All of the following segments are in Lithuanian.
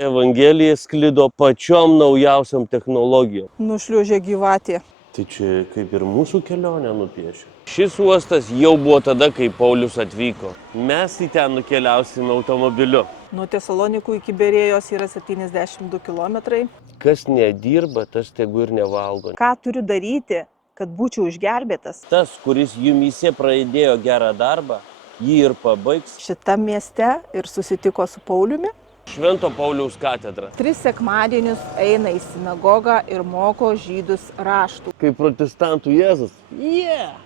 Evangelija sklido pačiom naujausiam technologijom. Nušliuožė gyvatė. Tai čia kaip ir mūsų kelionę nupiešė. Šis uostas jau buvo tada, kai Paulius atvyko. Mes į ten nukeliausime automobiliu. Nuo Tesalonikų iki Berėjos yra 72 km. Kas nedirba, tas tegu ir nevalgo. Ką turiu daryti, kad būčiau išgelbėtas? Tas, kuris jumyse pradėjo gerą darbą, jį ir pabaigs. Šitam mieste ir susitiko su Pauliumi. Švento Pauliaus katedra. 3 sekmadienius eina į sinagogą ir moko žydus raštų. Kaip protestantų Jėzus. Yeah!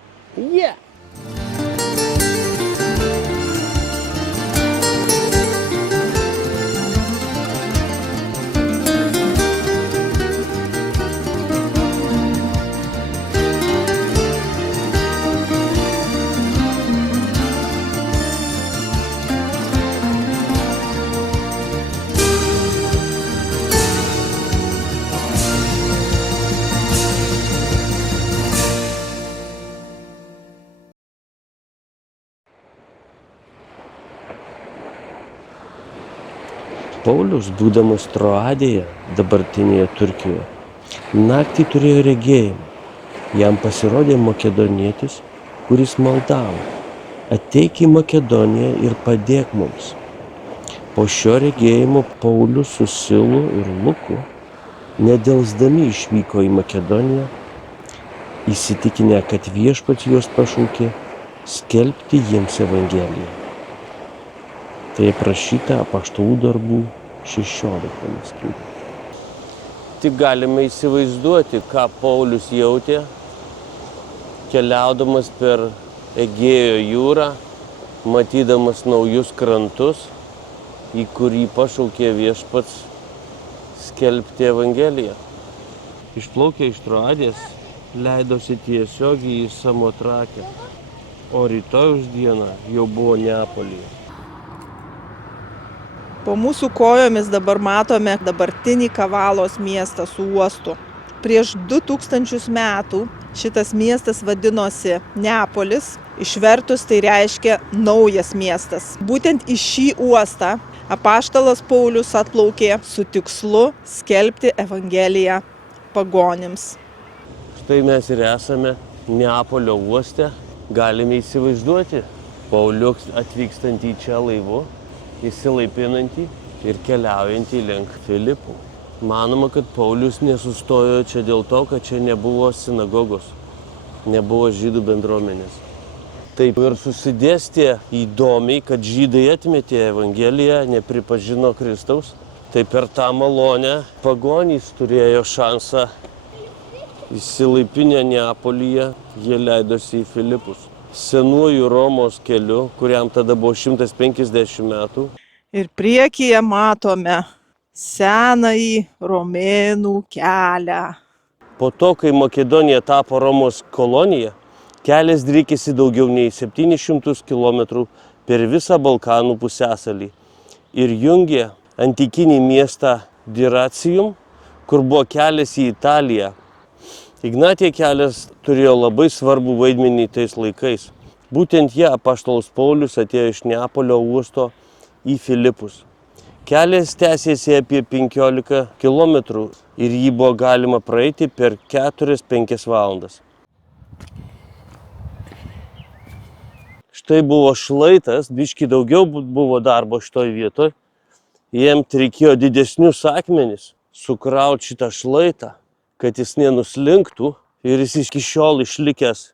Paulius, būdamas Troadėje, dabartinėje Turkijoje, naktį turėjo regėjimą. Jam pasirodė makedonietis, kuris maldavo: ateik į Makedoniją ir padėk mums. Po šio regėjimo Paulius su Silu ir Luku nedelsdami išvyko į Makedoniją, įsitikinę, kad viešpats juos pašaukė skelbti jiems Evangeliją. Tai aprašyta Apaštalų darbų 16 skyriuje. Tik galime įsivaizduoti, ką Paulius jautė, keliaudamas per Egėjo jūrą, matydamas naujus krantus, į kurį pašaukė viešpats skelbti Evangeliją. Išplaukę iš Troadės, leidosi tiesiogiai į Samotrakę, o rytojaus dieną jau buvo Neapolyje. Po mūsų kojomis dabar matome dabartinį Kavalos miestą su uostu. Prieš 2000 metų šitas miestas vadinosi Neapolis, išvertus tai reiškia naujas miestas. Būtent į šį uostą apaštalas Paulius atplaukė su tikslu skelbti Evangeliją pagonims. Štai mes ir esame Neapolio uoste, galime įsivaizduoti Paulių atvykstantį čia laivu, įsilaipinantį ir keliaujantį link Filipų. Manoma, kad Paulius nesustojo čia dėl to, kad čia nebuvo sinagogos, nebuvo žydų bendruomenės. Taip ir susidėstė įdomiai, kad žydai atmetė Evangeliją, nepripažino Kristaus. Tai per tą malonę pagonys turėjo šansą. Įsilaipinę Neapolyje, jie leidosi į Filipus. Senuoju Romos keliu, kuriam tada buvo 150 metų. Ir priekyje matome senąjį romėnų kelią. Po to, kai Makedonija tapo Romos kolonija, kelias driekėsi daugiau nei 700 km per visą Balkanų pusiasalį ir jungė antikinį miestą Diracijum, kur buvo kelias į Italiją. Ignatija kelias turėjo labai svarbų vaidmenį tais laikais. Būtent jie apaštalas Paulius atėjo iš Neapolio uosto į Filipus. Kelias tęsėsi apie 15 km ir jį buvo galima praeiti per 4-5 valandas. Štai buvo šlaitas, biškį daugiau buvo darbo šitoj vietoj. Jiems reikėjo didesnius akmenis sukrauti šitą šlaitą, kad jis nenuslinktų, ir jis iki šiol išlikęs.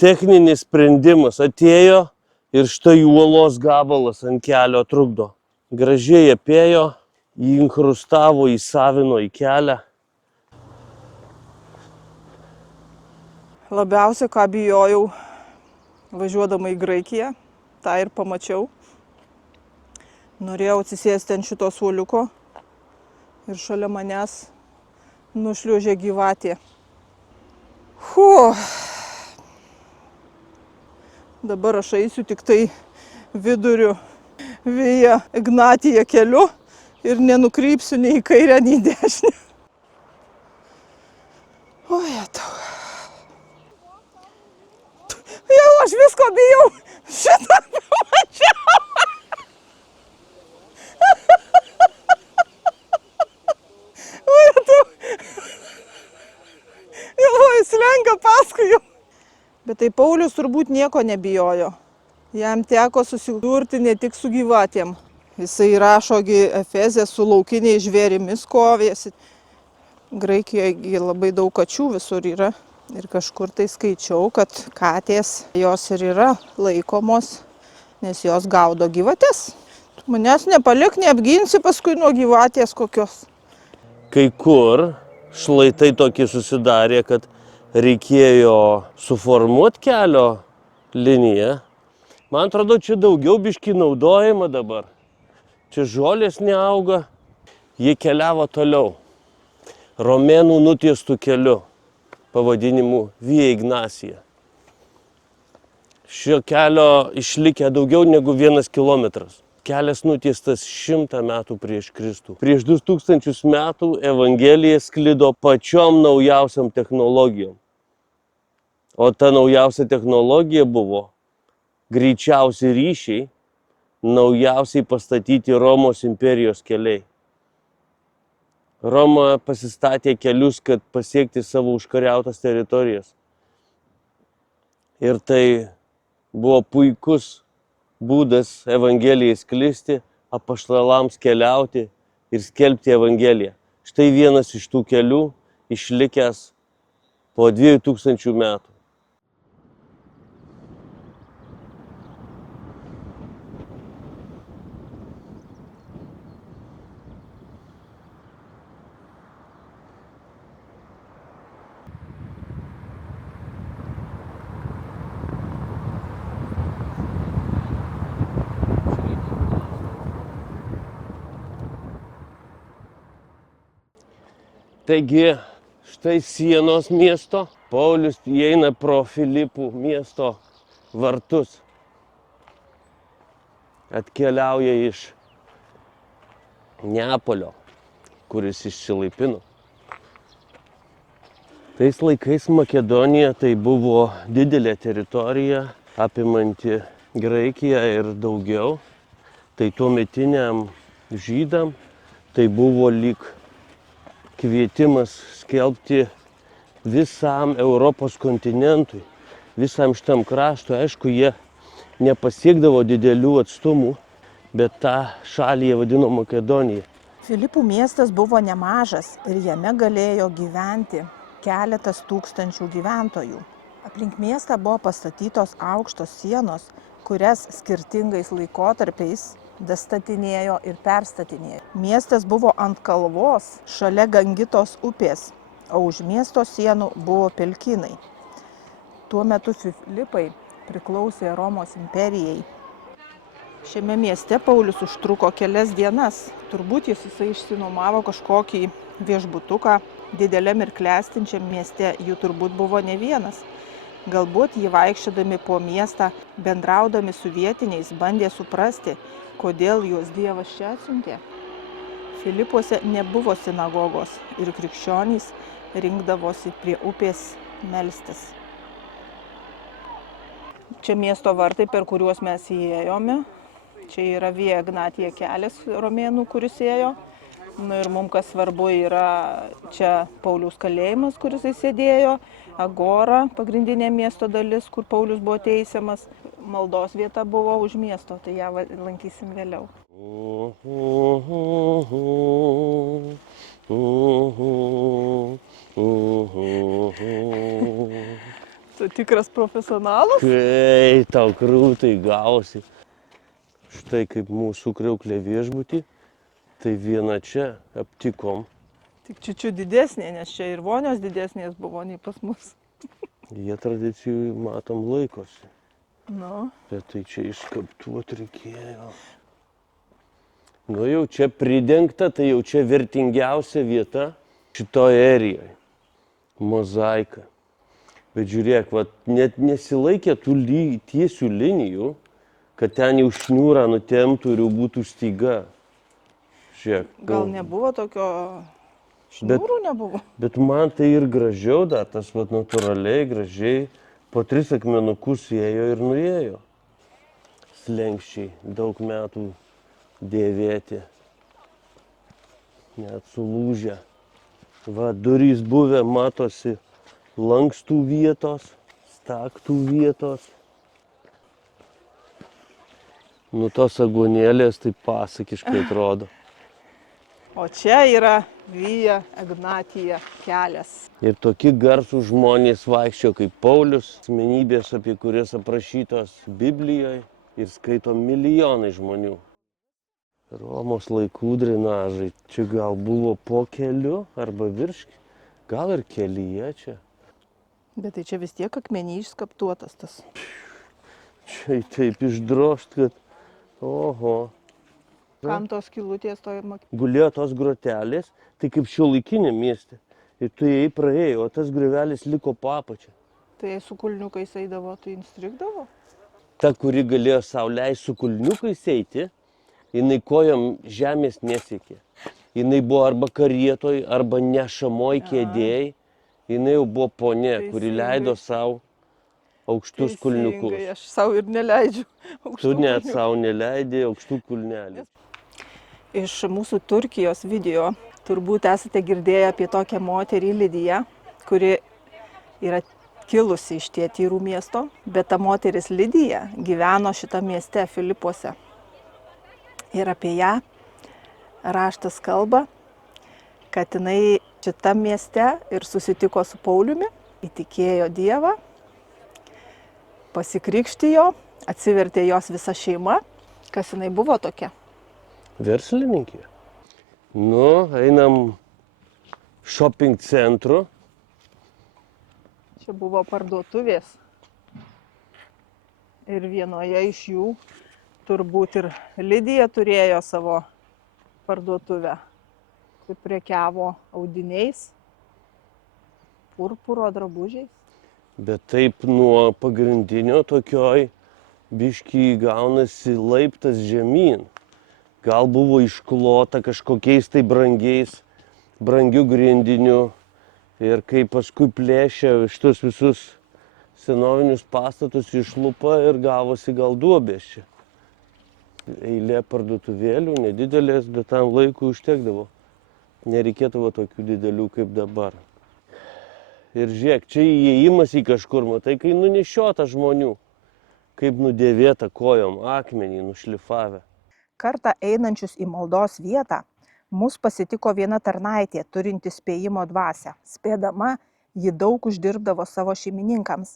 Techninis sprendimas atėjo ir štai uolos gabalas ant kelio trukdo. Gražiai apėjo, jį inkrustavo, įsavino į kelią. Labiausia, ką bijojau važiuodama į Graikiją, tą ir pamačiau. Norėjau atsisėsti ant šito suoliuko ir šalia manęs nušliuožė gyvatė. Dabar aš eisiu tik tai viduriu Via Ignatija keliu ir nenukrypsiu nei į kairę, nei į dešinę. O, jetau. Jau aš visko bijau. Šitą pamačiau. paskui jau. Bet tai Paulius turbūt nieko nebijojo. Jam teko susidurti ne tik su gyvatėm. Jisai rašogi Efezė su laukiniais žvėrimis kovėsi. Graikijoje labai daug kačių visur yra. Ir kažkur tai skaičiau, kad katės jos ir yra laikomos, nes jos gaudo gyvatės. Tu manęs nepalik, neapginsi paskui nuo gyvatės kokios. Kai kur šlaitai tokie susidarė, kad reikėjo suformuoti kelio liniją. Man atrodo, čia daugiau biškį naudojama dabar. Čia žolės neauga. Jie keliavo toliau. Romėnų nutiestų keliu pavadinimu Via Ignacia. Šio kelio išlikę daugiau negu 1 kilometras. Kelias nutiestas 100 metų prieš Kristų. Prieš 2000 metų Evangelija sklido pačiom naujausiam technologijom. O ta naujausia technologija buvo greičiausi ryšiai, naujausiai pastatyti Romos imperijos keliai. Roma pasistatė kelius, kad pasiekti savo užkariautas teritorijas. Ir tai buvo puikus būdas Evangelijai sklisti, apaštalams keliauti ir skelbti Evangeliją. Štai vienas iš tų kelių išlikęs po 2000 metų. Taigi, štai sienos miesto. Paulius įeina pro Filipų miesto vartus. Atkeliauja iš Neapolio, kuris išsilaipino. Tais laikais Makedonija tai buvo didelė teritorija, apimanti Graikiją ir daugiau. Tai tuometiniam žydam tai buvo lyg kvietimas skelbti visam Europos kontinentui, visam šitam kraštui. Aišku, jie nepasiekdavo didelių atstumų, bet tą šalį jie vadino Makedonija. Filipų miestas buvo nemažas ir jame galėjo gyventi keletas tūkstančių gyventojų. Aplink miestą buvo pastatytos aukštos sienos, kurias skirtingais laikotarpiais dastatinėjo ir perstatinėjo. Miestas buvo ant kalvos, šalia Gangitos upės, o už miesto sienų buvo pelkynai. Tuo metu Filipai priklausė Romos imperijai. Šiame mieste Paulius užtruko kelias dienas. Turbūt jisai išsinuomavo kažkokį viešbutuką dideliam ir klestinčiam mieste. Jų turbūt buvo ne vienas. Galbūt jį vaikščiodami po miestą, bendraudami su vietiniais, bandė suprasti, kodėl juos Dievas čia atsiuntė. Filipuose nebuvo sinagogos ir krikščionys rinkdavosi prie upės melstis. Čia miesto vartai, per kuriuos mes įėjome. Čia yra Via Ignacia kelias romėnų, kuris ėjo. Ir mums kas svarbu yra čia Pauliaus kalėjimas, kuris sėdėjo, Agora, pagrindinė miesto dalis, kur Paulius buvo teisiamas. Maldos vieta buvo už miesto, tai ją lankysim vėliau. Tu tikras profesionalas? Kai tau krūtai gausi. Štai kaip mūsų kriauklė viešbutį, tai vieną čia aptikom. Tik čiučiu didesnė, nes čia ir vonios didesnės buvo nei pas mus. Jie tradicijų, matom, laikosi. Nu. Bet tai čia iškaptuot reikėjo. Nu jau čia pridengta, tai jau čia vertingiausia vieta šitoje erijoje. Mozaika. Bet žiūrėk, net nesilaikė tų tiesių linijų, kad ten jau šniūrą nutemptų ir jau būtų styga. Žiūrėk. Gal nebuvo tokio šniūrų nebuvo? Bet man tai ir gražiau dar, tas natūraliai, gražiai, po 3 akmenukus ėjo ir nuėjo. Slenkščiai, daug metų dėvėti, net sulūžę. Va, durys buvę, matosi lankstų vietos, staktų vietos. Nu, tos aguonėlės taip pasakiškai atrodo. O čia yra Via Ignatija kelias. Ir tokie garsūs žmonės vaikščio kaip Paulius, asmenybės, apie kurias aprašytos Biblijoje ir skaito milijonai žmonių. Romos laikų drenažai. Čia gal buvo po keliu arba virš, gal ir kelyje čia. Bet tai čia vis tiek akmenį išskaptuotas tas. Čia taip išdrošt, kad oho. Kam tos skylutės to ir Gulėjo tos grotelės, tai kaip šiuolaikinė mieste. Ir tu jai praėjai, o tas griovelis liko po apačia. Tai su kulniukais eidavo, tai instrigdavo? Ta, kuri galėjo sau leisti su kulniukais eiti, jinai kojom žemės nesiekė. Jinai buvo arba karietoj, arba nešamoj kėdėjai. Jinai jau buvo ponė, kuri leido sau aukštus kulniukus. Aš savo ir neleidžiu Tu aukštų net kulniukų. savo neleidai aukštų kulnelių. Iš mūsų Turkijos video turbūt esate girdėję apie tokią moterį Lidiją, kuri yra kilusi iš Tietyrų miesto, bet ta moteris Lidija gyveno šitą mieste Filipuose. Ir apie ją raštas kalba, kad jinai šitam mieste ir susitiko su Pauliumi, įtikėjo Dievą, pasikrikštijo, atsivertė jos visa šeima. Kas jinai buvo tokia? Verslininkė. Nu, einam shopping centru. Čia buvo parduotuvės. Ir vienoje iš jų turbūt ir Lidija turėjo savo parduotuvę, kur prekiavo audiniais, purpuro drabužiais. Bet taip nuo pagrindinio tokioj biškį gaunasi laiptas žemyn. Gal buvo išklota kažkokiais tai brangių grindinių. Ir kai paskui plėšė šitos visus senovinius pastatus išlupa ir gavosi gal duobės čia. Eilė parduotuvėlių, nedidelės, bet tam laikui užtekdavo. Nereikėtų tokių didelių kaip dabar. Ir žiūrėk, čia įėjimas į kažkur, matai, kai nunešiota žmonių, kaip nudėvėta kojom, akmenį nušlifavę. Kartą einančius į maldos vietą, mus pasitiko viena tarnaitė, turinti spėjimo dvasią. Spėdama, ji daug uždirbdavo savo šeimininkams.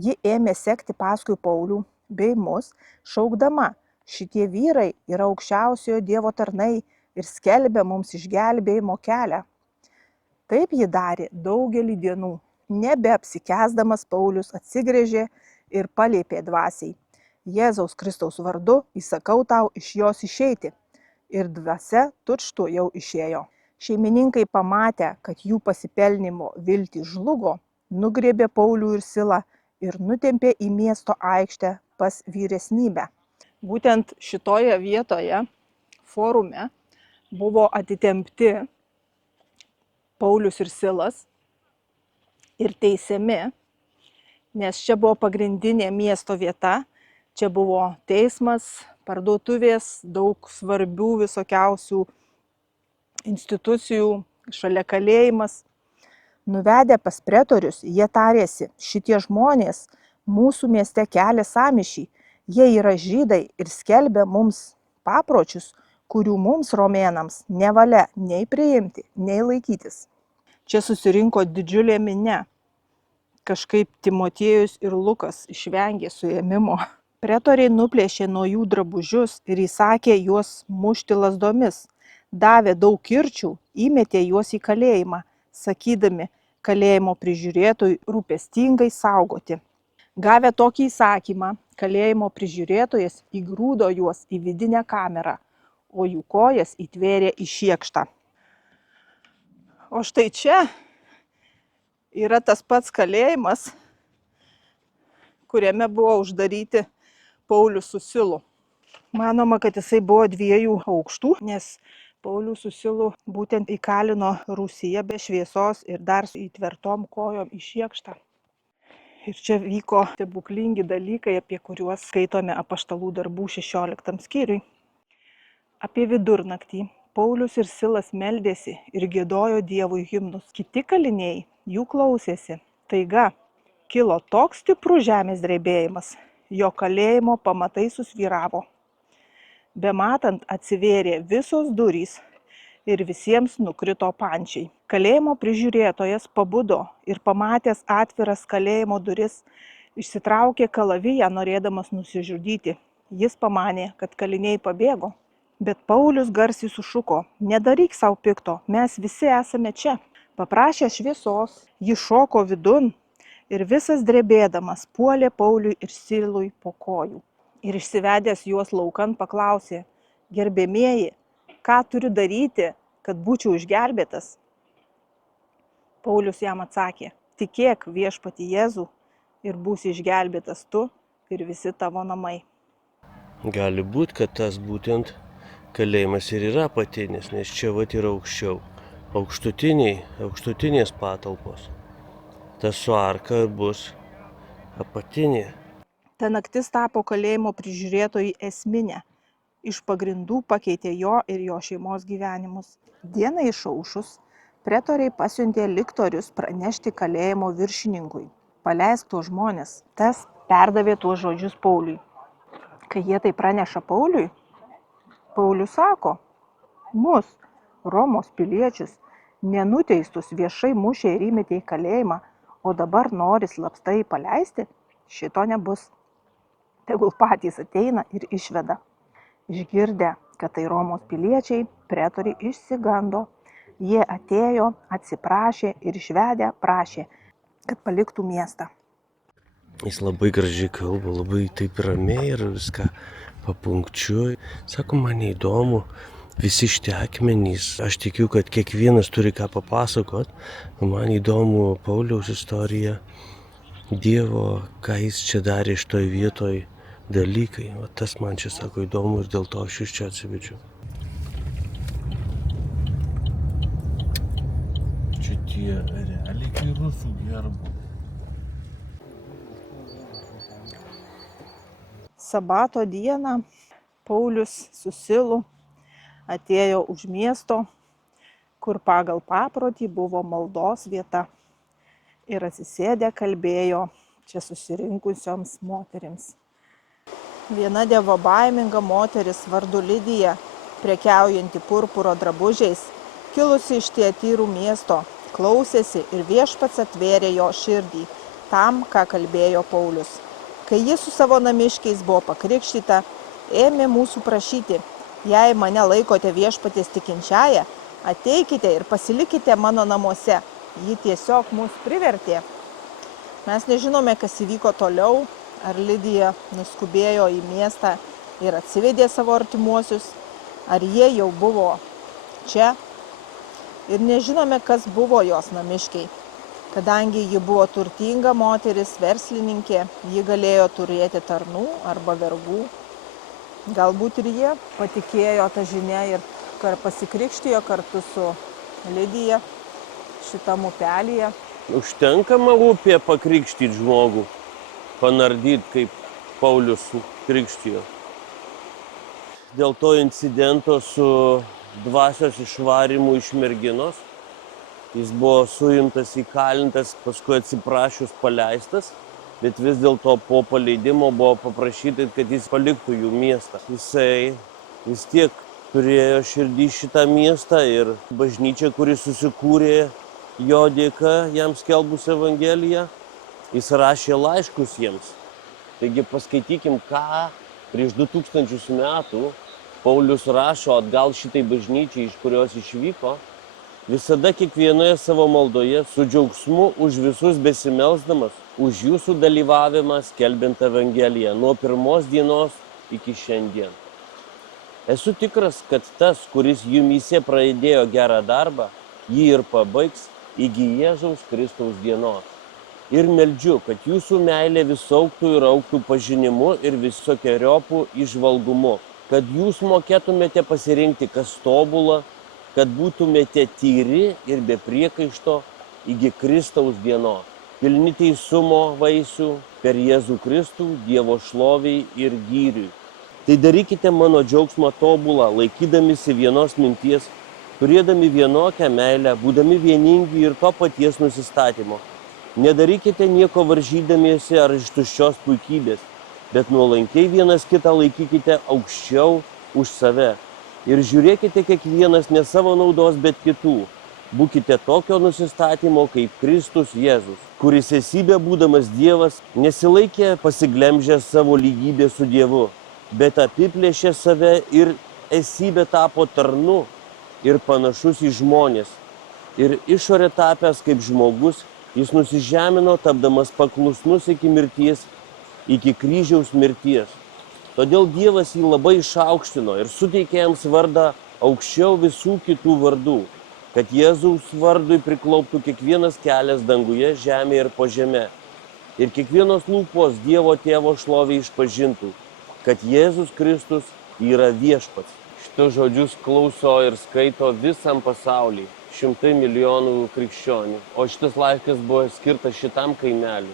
Ji ėmė sekti paskui Paulių bei mus, šaukdama, šitie vyrai yra aukščiausiojo Dievo tarnai ir skelbia mums išgelbėjimo kelią. Taip ji darė daugelį dienų. Nebeapsikęsdamas Paulius atsigręžė ir paliepė dvasiai. Jėzaus Kristaus vardu įsakau tau iš jos išeiti. Ir dvasia tučtu jau išėjo. Šeimininkai pamatę, kad jų pasipelnimo viltys žlugo, nugriebė Paulių ir Silą ir nutempė į miesto aikštę pas vyresnybę. Būtent šitoje vietoje, forume, buvo atitempti Paulius ir Silas ir teisiami, nes čia buvo pagrindinė miesto vieta, čia buvo teismas, parduotuvės, daug svarbių visokiausių institucijų, šalia kalėjimas. Nuvedę pas pretorius, jie tarėsi, šitie žmonės mūsų mieste kelia sąmyšį, jie yra žydai ir skelbia mums papročius, kurių mums romėnams nevalia nei priimti, nei laikytis. Čia susirinko didžiulė minia. Kažkaip Timotiejus ir Lukas išvengė suėmimo. Pretoriai nuplėšė nuo jų drabužius ir įsakė juos mušti lazdomis. Davė daug kirčių, įmetė juos į kalėjimą, sakydami kalėjimo prižiūrėtojui rūpestingai saugoti. Gavę tokį įsakymą, kalėjimo prižiūrėtojas įgrūdo juos į vidinę kamerą, o jų kojas įtvėrė į šiekštą. O štai čia yra tas pats kalėjimas, kuriame buvo uždaryti Paulius su Silu. Manoma, kad jisai buvo 2 aukštų, nes Paulius su Silu būtent įkalino rūsyje be šviesos ir dar su įtvertom kojom į šiekštą. Ir čia vyko stebuklingi dalykai, apie kuriuos skaitome Apaštalų darbų 16 skyriui. Apie vidurnaktį Paulius ir Silas meldėsi ir giedojo Dievui himnus. Kiti kaliniai jų klausėsi. Staiga kilo toks stiprus žemės drebėjimas, jo kalėjimo pamatai susvyravo. Bematant atsivėrė visos durys ir visiems nukrito pančiai. Kalėjimo prižiūrėtojas pabudo ir pamatęs atviras kalėjimo duris, išsitraukė kalaviją norėdamas nusižudyti. Jis pamanė, kad kaliniai pabėgo. Bet Paulius garsiai sušuko: "Nedaryk savo pikto, mes visi esame čia." Paprašė šviesos, jis šoko vidun ir visas drebėdamas puolė Pauliui ir Silui po kojų. Ir išsivedęs juos laukan paklausė: "Gerbiamieji, ką turiu daryti, kad būčiau išgelbėtas?" Paulius jam atsakė: "Tikėk viešpatį Jėzų ir būsi išgelbėtas tu ir visi tavo namai." Gali būti, kad tas būtent kalėjimas ir yra apatinis, nes čia vat yra aukščiau. Aukštutinės patalpos. Tas su arka bus apatinė. Ta naktis tapo kalėjimo prižiūrėtojui esminė. Iš pagrindų pakeitė jo ir jo šeimos gyvenimus. Dieną išaušus, pretoriai pasiuntė liktorius pranešti kalėjimo viršininkui: "Paleisk tuos žmonės." Tas perdavė tuos žodžius Pauliui. Kai jie tai praneša Pauliui, Paulius sako: "Mus, Romos piliečius, nenuteistus viešai mušė ir įmetė į kalėjimą, o dabar nori slapstai paleisti? Šito nebus. Tegul patys ateina ir išveda." Išgirdę, kad tai Romos piliečiai, pretoriai išsigando. Jie atėjo, atsiprašė ir išvedę prašė, kad paliktų miestą. Jis labai gražiai kalba, labai taip ramiai ir viską papunkčiuoja. Sako, man įdomu, visi šitie akmenys. Aš tikiu, kad kiekvienas turi ką papasakot. Man įdomu Pauliaus istorija, Dievo, ką jis čia darė šitoj vietoj dalykai. O tas man čia, sako, įdomu ir dėl to aš iš čia atsivedžiau. Čia tie realiai rusų gerbų. Sabato dieną Paulius su Silu atėjo už miesto, kur pagal paprotį buvo maldos vieta, ir atsisėdę kalbėjo čia susirinkusioms moterims. Viena dievobaiminga moteris vardu Lidija, prekiaujanti purpuro drabužiais, kilusi iš Tiatyrų miesto, klausėsi ir viešpats atvėrė jo širdį tam, ką kalbėjo Paulius. Kai jis su savo namiškiais buvo pakrikštyta, ėmė mūsų prašyti: "Jei mane laikote viešpaties tikinčiąja, ateikite ir pasilikite mano namuose." Ji tiesiog mus privertė. Mes nežinome, kas įvyko toliau, ar Lidija nuskubėjo į miestą ir atsivedė savo artimuosius, ar jie jau buvo čia. Ir nežinome, kas buvo jos namiškiai. Kadangi ji buvo turtinga moteris, verslininkė, ji galėjo turėti tarnų arba vergų. Galbūt ir jie patikėjo tą žinią ir pasikrikštijo kartu su Lidija šitam upelyje. Užtenkama upė pakrikštyti žmogų, panardyti, kaip Paulius krikštijo. Dėl to incidento su dvasios išvarimu iš merginos, jis buvo suimtas, įkalintas, paskui atsiprašius paleistas, bet vis dėlto po paleidimo buvo paprašyta, kad jis paliktų jų miestą. Jisai vis tiek turėjo širdį šitą miestą ir bažnyčia, kuri susikūrė jo dėka, jam skelbus Evangeliją, jis rašė laiškus jiems. Taigi paskaitykim, ką prieš 2000 metų Paulius rašo atgal šitai bažnyčiai, iš kurios išvyko. Visada kiekvienoje savo maldoje su džiaugsmu už visus besimelsdamas, už jūsų dalyvavimą skelbiant Evangeliją nuo pirmos dienos iki šiandien. Esu tikras, kad tas, kuris jumyse pradėjo gerą darbą, jį ir pabaigs iki Jėzaus Kristaus dienos. Ir meldžiu, kad jūsų meilė vis augtų ir augtų pažinimu ir visokeriopų įžvalgumu, kad jūs mokėtumėte pasirinkti, kas tobula, kad būtumėte tyri ir be priekaišto iki Kristaus dienos, pilni teisumo vaisių per Jėzų Kristų, Dievo šloviai ir gyriui. Tai darykite mano džiaugsmą tobulą, laikydamisi vienos minties, turėdami vienokią meilę, būdami vieningi ir to paties nusistatymo. Nedarykite nieko varžydamiesi ar iš tuščios puikybės, bet nuolankiai vienas kitą laikykite aukščiau už save. Ir žiūrėkite kiekvienas ne savo naudos, bet kitų. Būkite tokio nusistatymo kaip Kristus Jėzus, kuris esybė būdamas Dievas nesilaikė pasiglemžęs savo lygybę su Dievu, bet apiplėšė save ir esybė tapo tarnu ir panašus į žmonės. Ir išorė tapęs kaip žmogus, jis nusižemino, tapdamas paklusnus iki mirties, iki kryžiaus mirties. Todėl Dievas jį labai išaukštino ir suteikė jam vardą aukščiau visų kitų vardų, kad Jėzaus vardui priklauptų kiekvienas kelias danguje, žemėje ir po žeme. Ir kiekvienos lūpos Dievo Tėvo šlovė išpažintų, kad Jėzus Kristus yra viešpats. Šitus žodžius klauso ir skaito visam pasauliui. 100 milijonų krikščionių. O šitas laiškas buvo skirtas šitam kaimeliui,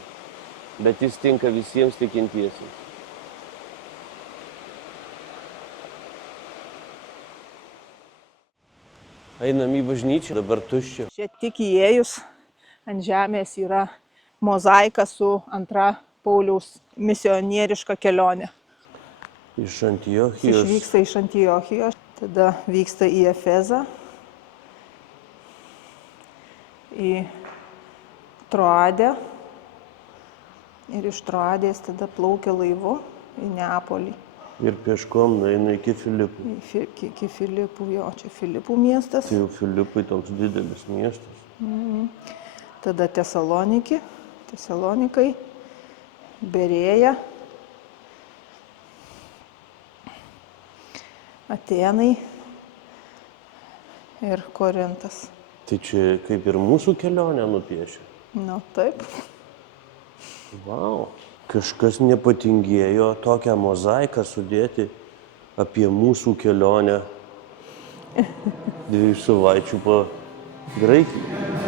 bet jis tinka visiems tikintiesiems. Einam į bažnyčią, dabar tuščia. Čia tik įėjus ant žemės yra mozaika su antra Pauliaus misionieriška kelionė. Iš Antiochijos. Išvyksta iš Antiochijos, tada vyksta į Efezą, į Troadę ir iš Troadės tada plaukia laivu į Neapolį. Ir pieškom nueina iki Filipų. Iki Filipų, jo, čia Filipų miestas. Tai jau Filipai toks didelis miestas. Tada Tesalonikai, Berėja, Atėnai ir Korintas. Tai čia kaip ir mūsų kelionę nupiešė. Nu, taip. Vau. Kažkas nepatingėjo tokią mozaiką sudėti apie mūsų kelionę 2 savaičių po Graikiją.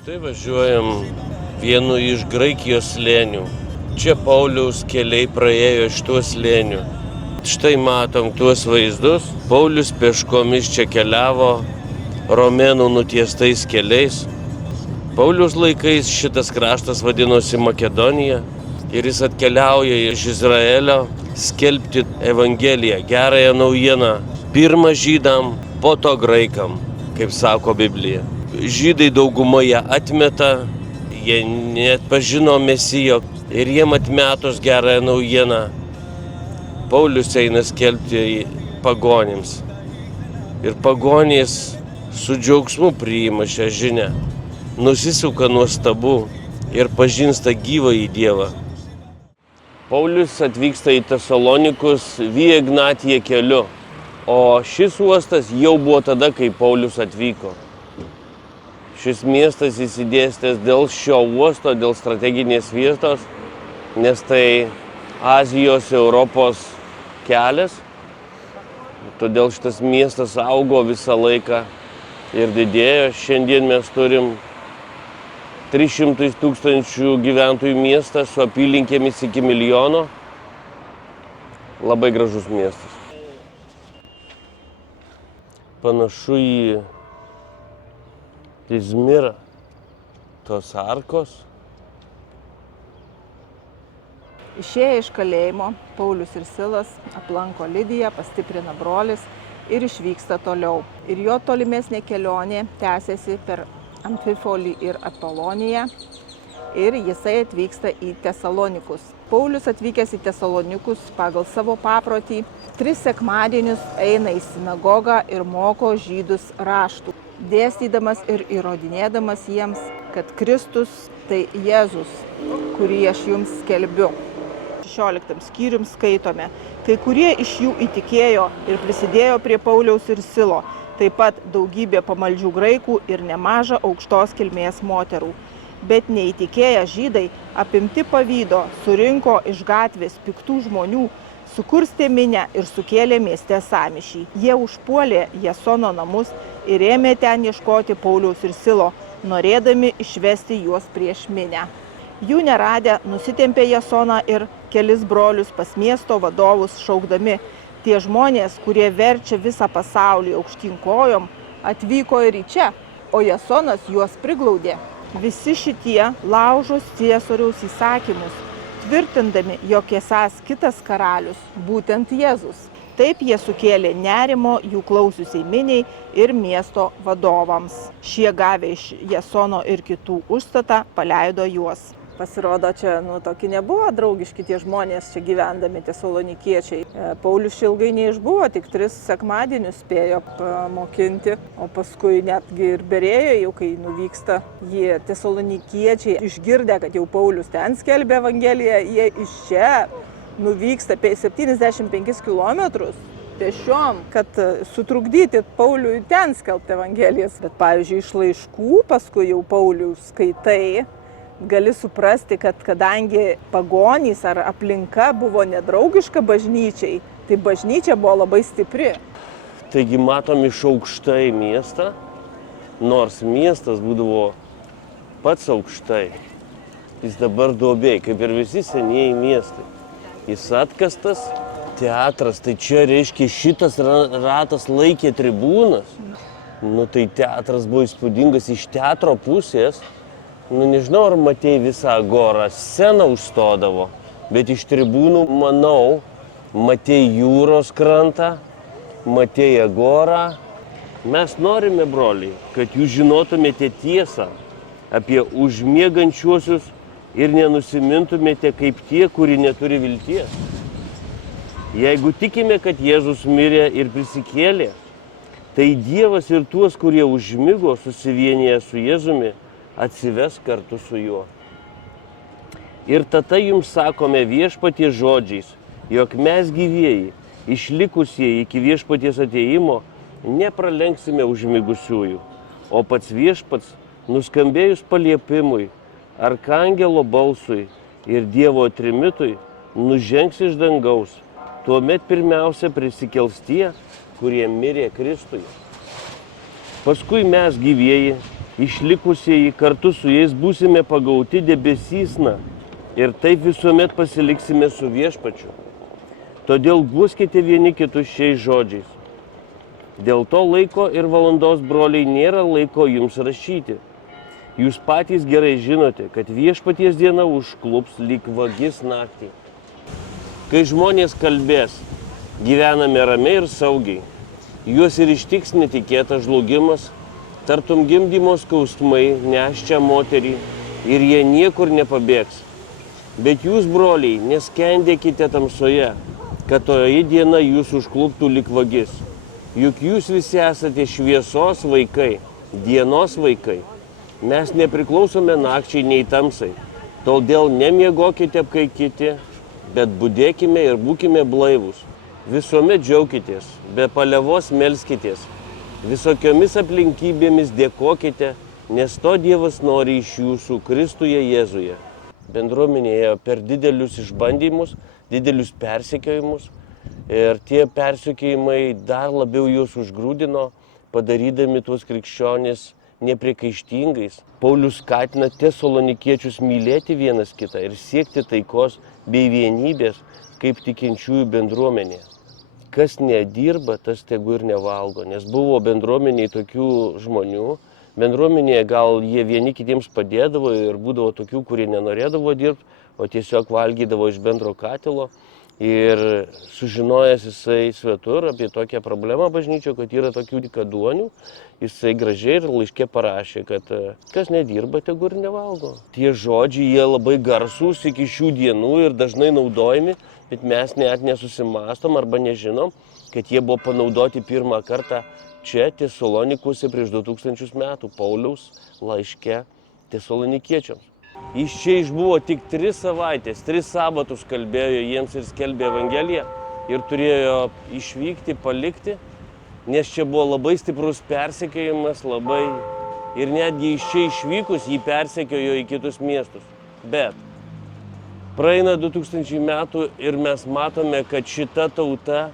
Štai važiuojam vienu iš Graikijos slėnių. Čia Pauliaus keliai praėjo šituo slėniu. Štai matom tuos vaizdus. Paulius peškomis čia keliavo romėnų nutiestais keliais. Pauliaus laikais šitas kraštas vadinosi Makedonija ir jis atkeliauja iš Izraelio skelbti Evangeliją, gerąją naujieną. Pirma žydam, po to graikam, kaip sako Biblija. Žydai dauguma ją atmeta, jie neatpažino Mesijo ir jiem atmetus gerąją naujieną. Paulius eina skelbti pagonims. Ir pagonys su džiaugsmu priima šią žinią, nusisuka nuostabu ir pažinsta gyvąjį Dievą. Paulius atvyksta į Tesalonikus Via Ignatia keliu, o šis uostas jau buvo tada, kai Paulius atvyko. Šis miestas įsidėstęs dėl šio uosto, dėl strateginės vietos, nes tai Azijos, Europos kelias. Todėl šitas miestas augo visą laiką ir didėjo. Šiandien mes turim 300 000 gyventojų miestą su apylinkėmis iki 1 milijono. Labai gražus miestas. panašu į Izmirą. Tos arkos. Išėję iš kalėjimo, Paulius ir Silas aplanko Lidiją, pastiprina brolis ir išvyksta toliau. Ir jo tolimesnė kelionė tęsiasi per Amfifolį ir Apoloniją ir jisai atvyksta į Tesalonikus. Paulius atvykęs į Tesalonikus pagal savo paprotį 3 sekmadienius eina į sinagogą ir moko žydus raštų, dėstydamas ir įrodinėdamas jiems, kad Kristus tai Jėzus, kurį aš jums skelbiu. 16 skyrium skaitome, kai kurie iš jų įtikėjo ir prisidėjo prie Pauliaus ir Silo, taip pat daugybė pamaldžių graikų ir nemaža aukštos kilmės moterų. Bet neįtikėję žydai, apimti pavydo, surinko iš gatvės piktų žmonių, sukurstė minią ir sukėlė mieste sąmyšį. Jie užpuolė Jasono namus ir ėmė ten ieškoti Pauliaus ir Silo, norėdami išvesti juos prieš minią. Jų neradę nusitempė Jasoną ir kelis brolius pas miesto vadovus šaukdami: tie žmonės, kurie verčia visą pasaulį aukštyn kojom, atvyko ir į čia, o Jasonas juos priglaudė. Visi šitie laužo Ciesoriaus įsakymus, tvirtindami, jog esąs kitas karalius, būtent Jėzus. Taip jie sukėlė nerimo jų klausiusiai miniai ir miesto vadovams. Šie gavę iš Jasono ir kitų užstatą paleido juos. Pasirodo, čia tokie nebuvo draugiški tie žmonės čia gyvendami, tesalonikiečiai. Paulius ilgai neišbuvo, tik 3 sekmadienius spėjo pamokinti, o paskui netgi ir Berėjoje, jau kai nuvyksta jie tesalonikiečiai, išgirdę, kad jau Paulius ten skelbė Evangeliją, jie iš čia nuvyksta apie 75 kilometrus pešiom, kad sutrukdyti Pauliui ten skelbti Evangelijas. Bet pavyzdžiui, iš laiškų paskui jau Paulius skaitai, gali suprasti, kad kadangi pagonys ar aplinka buvo nedraugiška bažnyčiai, tai bažnyčia buvo labai stipri. Taigi matom iš aukštai miestą, nors miestas būdavo pats aukštai. Jis dabar duobėj, kaip ir visi senieji miestai. Jis atkastas, teatras, tai čia reiškia šitas ratas laikė tribūnas. Tai teatras buvo įspūdingas iš teatro pusės. Nežinau, ar matei visą agorą, sceną užstodavo, bet iš tribūnų, manau, matei jūros krantą, matei agorą. Mes norime, broliai, kad jūs žinotumėte tiesą apie užmiegančiuosius ir nenusimintumėte kaip tie, kurie neturi vilties. Jeigu tikime, kad Jėzus mirė ir prisikėlė, tai Dievas ir tuos, kurie užmigo susivienyje su Jėzumi, atsives kartu su juo. Ir tada jums sakome viešpaties žodžiais, jog mes gyvieji, išlikusieji iki viešpaties atėjimo, nepralenksime užmigusiųjų, o pats viešpats, nuskambėjus paliepimui, arkangelo balsui ir Dievo trimitui, nužengs iš dangaus. Tuomet pirmiausia prisikels tie, kurie mirė Kristuje. Paskui mes gyvieji, išlikusieji kartu su jais būsime pagauti debesysna ir taip visuomet pasiliksime su viešpačiu. Todėl guoskite vieni kitus šiais žodžiais. Dėl to laiko ir valandos, broliai, nėra laiko jums rašyti. Jūs patys gerai žinote, kad viešpaties diena užklups lyg vagis naktį. Kai žmonės kalbės, gyvename ramiai ir saugiai, juos ir ištiks netikėtas žlugimas, tartum gimdymo skausmai neščia moterį ir jie niekur nepabėgs. Bet jūs, broliai, neskendėkite tamsoje, kad toji diena jūs užkluptų lyg vagis. Juk jūs visi esate šviesos vaikai, dienos vaikai. Mes nepriklausome nakčiai nei tamsai, todėl nemiegokite apkaikyti, bet budėkime ir būkime blaivūs. Visuomet džiaukitės, be paliovos melskitės. Visokiomis aplinkybėmis dėkokite, nes to Dievas nori iš jūsų Kristuje Jėzuje. Bendruomenėje per didelius išbandymus, didelius persekiojimus ir tie persekiojimai dar labiau juos užgrūdino, padarydami tuos krikščionis nepriekaištingais. Paulius skatina tesalonikiečius mylėti vienas kitą ir siekti taikos bei vienybės kaip tikinčiųjų bendruomenė. kas nedirba, tas tegu ir nevalgo, nes buvo bendruomeniai tokių žmonių. Bendruomenėje gal jie vieni kitiems padėdavo ir būdavo tokių, kurie nenorėdavo dirbti, o tiesiog valgydavo iš bendro katilo. Ir sužinojęs jisai svetur apie tokią problemą bažnyčio, kad yra tokių dykaduonių, jisai gražiai ir laiške parašė, kad kas nedirba, tegu ir nevalgo. Tie žodžiai, jie labai garsūs iki šių dienų ir dažnai naudojami, bet mes net nesusimastom arba nežinom, kad jie buvo panaudoti pirmą kartą čia Tesalonikuose prieš 2000 metų Pauliaus laiške tesalonikiečiams. Jis čia išbuvo tik 3 savaitės, 3 sabatus kalbėjo jiems ir skelbė Evangeliją ir turėjo išvykti, palikti, nes čia buvo labai stiprus persekiojimas, ir netgi iš čia išvykus jį persekiojo į kitus miestus. Bet praeina 2000 metų ir mes matome, kad šita tauta,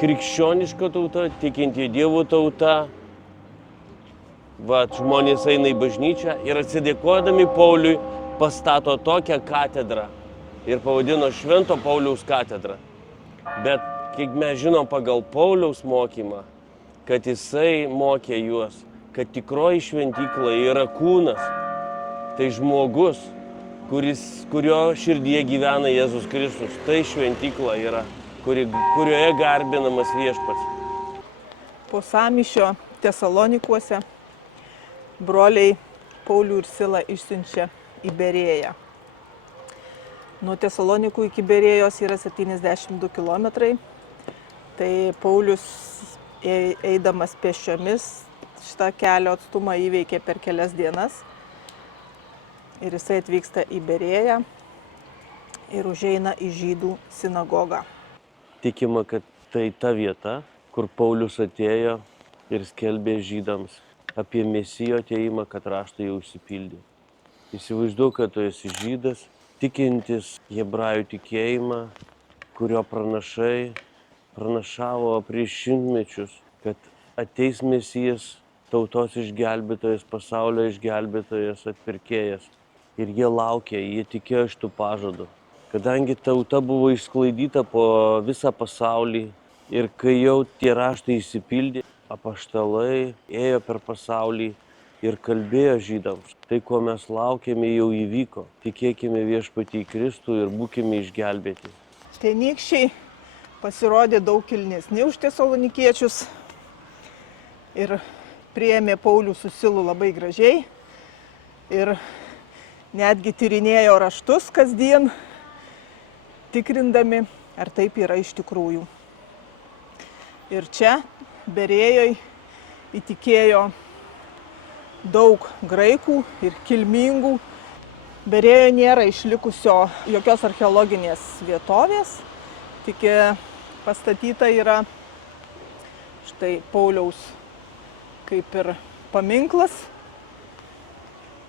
krikščioniška tauta, tikinti Dievo tauta, žmonės eina į bažnyčią ir atsidėkodami Pauliui pastato tokią katedrą ir pavadino Švento Pauliaus katedrą. Bet kiek mes žinom pagal Pauliaus mokymą, kad jisai mokė juos, kad tikroji šventykla yra kūnas, tai žmogus, kurio širdyje gyvena Jėzus Kristus, tai šventykla yra, kurioje garbinamas viešpats. Po sąmyšio Tesalonikuose broliai Paulių ir Silą išsiunčia į Berėją. Nuo Tesalonikų iki Berėjos yra 72 kilometrai. Tai Paulius eidamas pėsčiomis šitą kelio atstumą įveikė per kelias dienas. Ir jisai atvyksta į Berėją ir užeina į žydų sinagogą. Tikima, kad tai ta vieta, kur Paulius atėjo ir skelbė žydams apie Mesijo atėjimą, kad raštai jau išsipildė. Įsivaizduoju, kad tu esi žydas, tikintis hebrajų tikėjimą, kurio pranašai pranašavo prieš šimtmečius, kad ateis Mesijas, tautos išgelbėtojas, pasaulio išgelbėtojas, atpirkėjas. Ir jie laukė, jie tikėjo šitų pažadų. Kadangi tauta buvo išsklaidyta po visą pasaulį ir kai jau tie raštai išsipildė, apaštalai ėjo per pasaulį ir kalbėjo žydams. Tai, ko mes laukėme, jau įvyko. Tikėkime viešpatį į Kristų ir būkime išgelbėti. Tenykščiai pasirodė daug kilnesni už tesalonikiečius ir priėmė Paulių su Silu labai gražiai ir netgi tyrinėjo raštus kasdien, tikrindami, ar taip yra iš tikrųjų. Ir čia Berėjoj įtikėjo daug graikų ir kilmingų. Berėjoje nėra išlikusio jokios archeologinės vietovės, tik pastatyta yra štai Pauliaus kaip ir paminklas,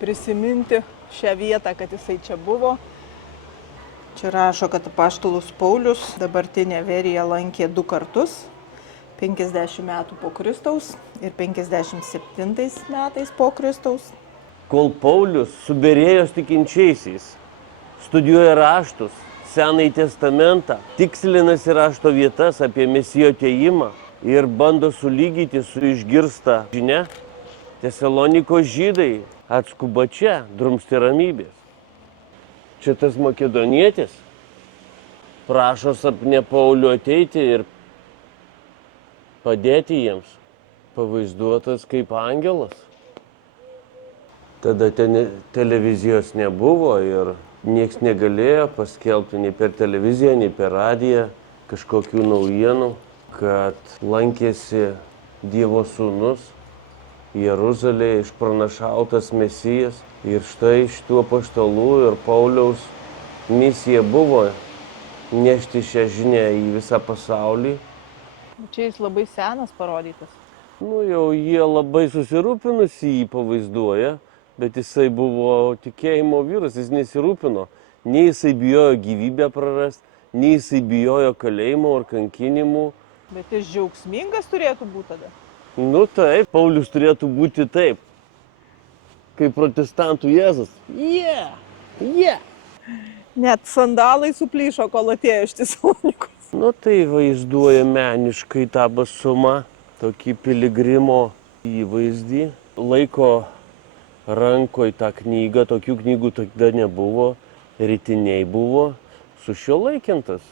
prisiminti šią vietą, kad jisai čia buvo. Čia rašo, kad apaštalus Paulius dabartinę Veriją lankė 2 kartus, 50 metų po Kristaus ir 57 metais po Kristaus. Kol Paulius su Berėjos tikinčiaisiais studijuoja raštus, Senąjį testamentą, tikslinasi rašto vietas apie Mesijo atėjimą ir bando sulygyti su išgirsta žinia, Tesalonikos žydai atskuba čia, drumsti ramybės. Čia tas makedonietis prašo sapne Paulių ateiti ir padėti jiems, pavaizduotas kaip angelas. Tada televizijos nebuvo ir nieks negalėjo paskelbti nei per televiziją, nei per radiją kažkokių naujienų, kad lankėsi Dievo sūnus Jeruzalėje, išpranašautas Mesijas. Ir štai šitų apaštalų ir Pauliaus misija buvo nešti šią žinią į visą pasaulį. Čia jis labai senas parodytas. Jau jie labai susirūpinusi jį pavaizduoja, bet jisai buvo tikėjimo vyras, jis nesirūpino. Nei jisai bijojo gyvybę prarasti, nei jisai bijojo kalėjimo ar kankinimų. Bet jis džiaugsmingas turėtų būti tada. Taip, Paulius turėtų būti taip, kaip protestantų Jėzus. Yeah! Net sandalai suplyšo, kol atėjo iš Tesalonikos. Nu tai vaizduoja meniškai tą basumą, tokį piligrimo įvaizdį. Laiko rankoj tą knygą, tokių knygų tada nebuvo, ritiniai buvo, sušiuolaikintas.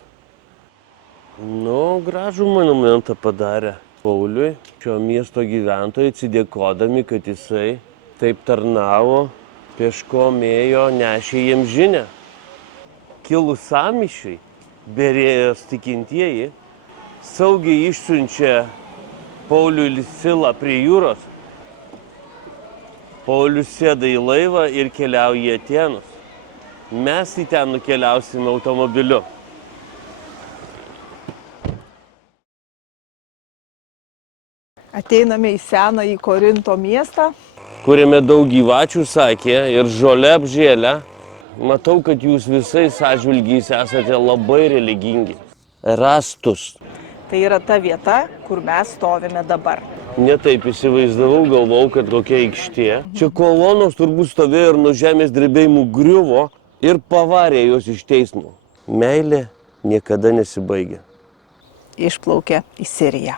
Nu, gražų monumentą padarė Pauliui, šio miesto gyventojai atsidėkodami, kad jisai taip tarnavo, peškom ėjo, nešė jiems žinią. Kilus sąmyšiui, Berėjos tikintieji saugiai išsiunčia Paulių ir Silą prie jūros. Paulius sėda į laivą ir keliauja į Atėnus. Mes į ten nukeliausime automobiliu. Ateiname į senąjį Korinto miestą. Kuriame daug gyvačių, sakė, ir žolė apžėlę. Matau, kad jūs visais atžvilgiais esate labai religingi. Erastus. Tai yra ta vieta, kur mes stovime dabar. Netaip įsivaizdavau, galvau, kad kokia aikštė. Čia kolonos turbūt stovėjo ir nuo žemės drebėjimų griuvo ir pavarė jos iš teismo. Meilė niekada nesibaigia. Išplaukė į Siriją.